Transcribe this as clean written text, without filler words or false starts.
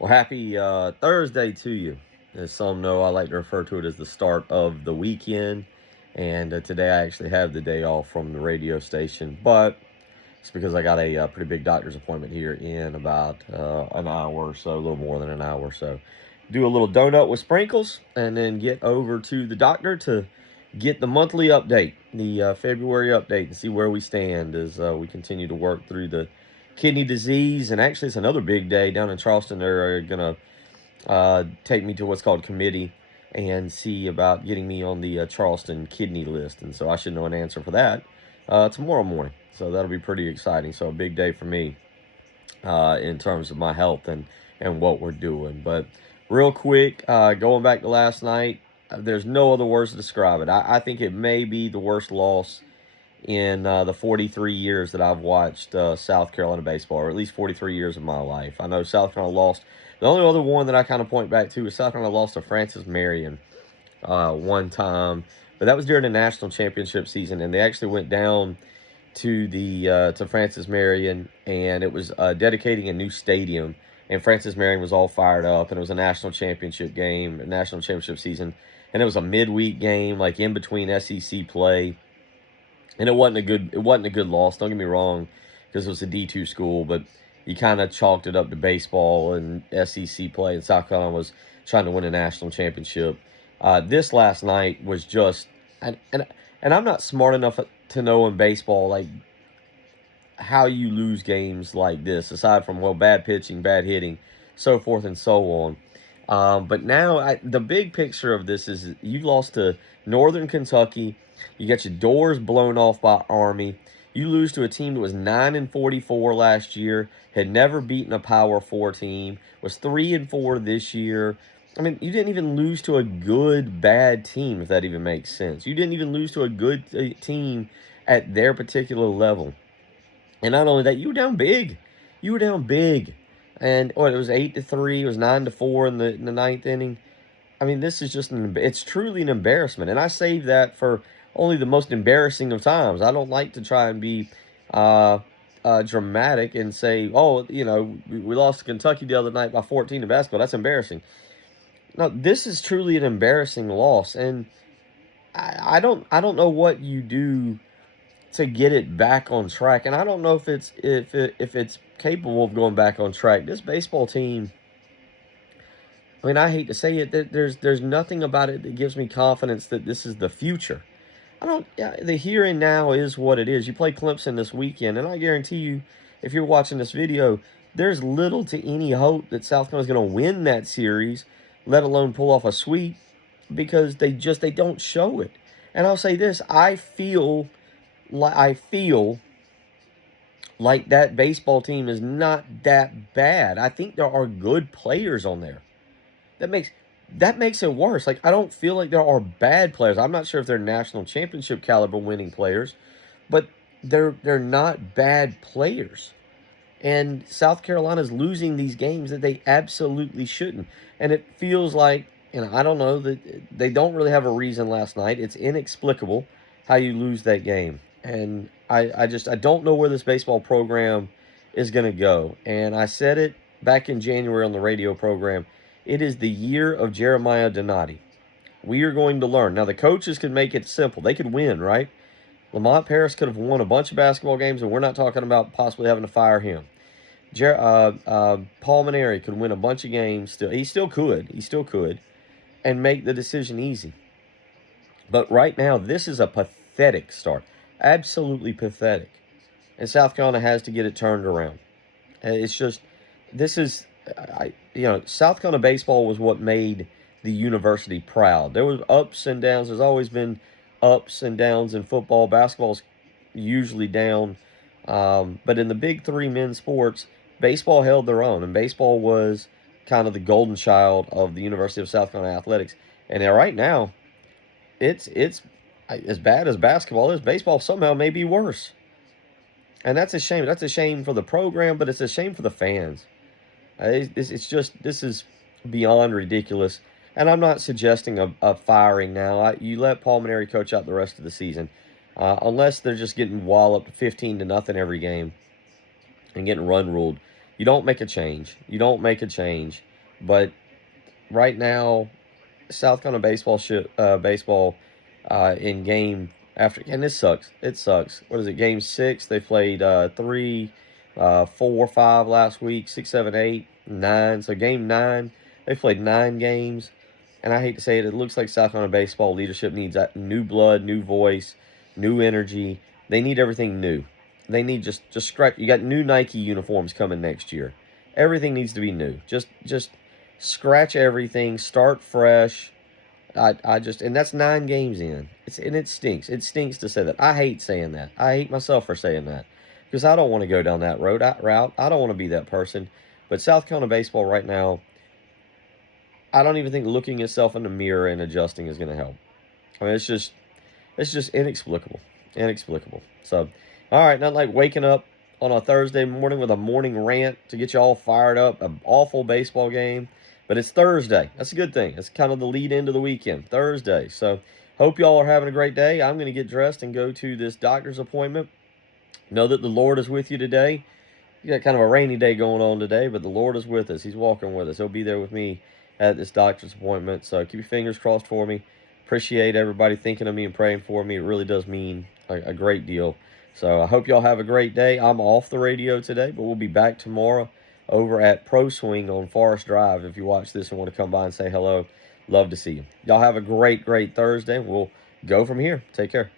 Well, happy Thursday to you. As some know, I like to refer to it as the start of the weekend. And today I actually have the day off from the radio station, but it's because I got a pretty big doctor's appointment here in about an hour or so, a little more than an hour or so. Do a little donut with sprinkles and then get over to the doctor to get the monthly update, the February update, and see where we stand as we continue to work through the kidney disease. And actually, it's another big day down in Charleston. They're going to take me to what's called committee and see about getting me on the Charleston kidney list. And so I should know an answer for that tomorrow morning. So that'll be pretty exciting. So a big day for me in terms of my health and what we're doing. But real quick, going back to last night, there's no other words to describe it. I think it may be the worst loss in the 43 years that I've watched South Carolina baseball, or at least 43 years of my life. I know South Carolina lost. The only other one that I kind of point back to is South Carolina lost to Francis Marion one time, but that was during the national championship season, and they actually went down to the to Francis Marion, and it was dedicating a new stadium. And Francis Marion was all fired up, and it was a national championship game, a national championship season, and it was a midweek game, like in between SEC play. And it wasn't a good loss. Don't get me wrong, because it was a D2 school, but you kind of chalked it up to baseball and SEC play, and South Carolina was trying to win a national championship. This last night was just, and I'm not smart enough to know in baseball like how you lose games like this, aside from bad pitching, bad hitting, so forth and so on. But now the big picture of this is you lost to Northern Kentucky. You got your doors blown off by Army. You lose to a team that was 9-44 last year, had never beaten a Power 4 team, was 3-4 this year. I mean, you didn't even lose to a good, bad team, if that even makes sense. You didn't even lose to a good team at their particular level. And not only that, you were down big. You were down big. And it was 8-3, it was 9-4 in the ninth inning. I mean, this is just it's truly an embarrassment. And I save that for only the most embarrassing of times. I don't like to try and be dramatic and say, oh, we lost to Kentucky the other night by 14 in basketball. That's embarrassing. No, this is truly an embarrassing loss. And I don't know what you do to get it back on track. And I don't know if it's capable of going back on track. This baseball team, I mean, I hate to say it, there's nothing about it that gives me confidence that this is the future. The here and now is what it is. You play Clemson this weekend, and I guarantee you, if you're watching this video, there's little to any hope that South Carolina's going to win that series, let alone pull off a sweep, because they don't show it. And I'll say this, I feel like that baseball team is not that bad. I think there are good players on there. That makes it worse. Like, I don't feel like there are bad players. I'm not sure if they're national championship caliber winning players, but they're not bad players. And South Carolina's losing these games that they absolutely shouldn't. And it feels like, I don't know, that they don't really have a reason last night. It's inexplicable how you lose that game. And I don't know where this baseball program is going to go. And I said it back in January on the radio program. It is the year of Jeremiah Donati. We are going to learn. Now, the coaches could make it simple. They could win, right? Lamont Paris could have won a bunch of basketball games, and we're not talking about possibly having to fire him. Paul Mainieri could win a bunch of games. He still could, and make the decision easy. But right now, this is a pathetic start. Absolutely pathetic. And South Carolina has to get it turned around. And it's just, South Carolina baseball was what made the university proud. There was ups and downs. There's always been ups and downs in football. Basketball's usually down. But in the big three men's sports, baseball held their own. And baseball was kind of the golden child of the University of South Carolina athletics. And right now, it's as bad as basketball is. Baseball somehow may be worse. And that's a shame. That's a shame for the program, but it's a shame for the fans. This is beyond ridiculous. And I'm not suggesting a firing now. You let Paul Mainieri coach out the rest of the season. Unless they're just getting walloped 15-0 every game and getting run ruled. You don't make a change. But right now, South Carolina baseball in game after, and this sucks. It sucks. What is it? Game 6. They played 3, 4, 5 last week. 6, 7, 8, 9. So game 9, they played 9 games. And I hate to say it, it looks like South Carolina baseball leadership needs that new blood, new voice, new energy. They need everything new. They need just scratch. You got new Nike uniforms coming next year. Everything needs to be new. Just scratch everything. Start fresh. I just, and that's 9 games in. It stinks. It stinks to say that. I hate saying that. I hate myself for saying that because I don't want to go down that route. I don't want to be that person. But South Carolina baseball right now, I don't even think looking yourself in the mirror and adjusting is going to help. I mean, it's just inexplicable, inexplicable. So, all right, not like waking up on a Thursday morning with a morning rant to get you all fired up. An awful baseball game. But it's Thursday. That's a good thing. It's kind of the lead into the weekend, Thursday. So hope y'all are having a great day. I'm going to get dressed and go to this doctor's appointment. Know that the Lord is with you today. You got kind of a rainy day going on today, but the Lord is with us. He's walking with us. He'll be there with me at this doctor's appointment. So keep your fingers crossed for me. Appreciate everybody thinking of me and praying for me. It really does mean a great deal. So I hope y'all have a great day. I'm off the radio today, but we'll be back tomorrow over at Pro Swing on Forest Drive. If you watch this and want to come by and say hello, love to see you. Y'all have a great, great Thursday. We'll go from here. Take care.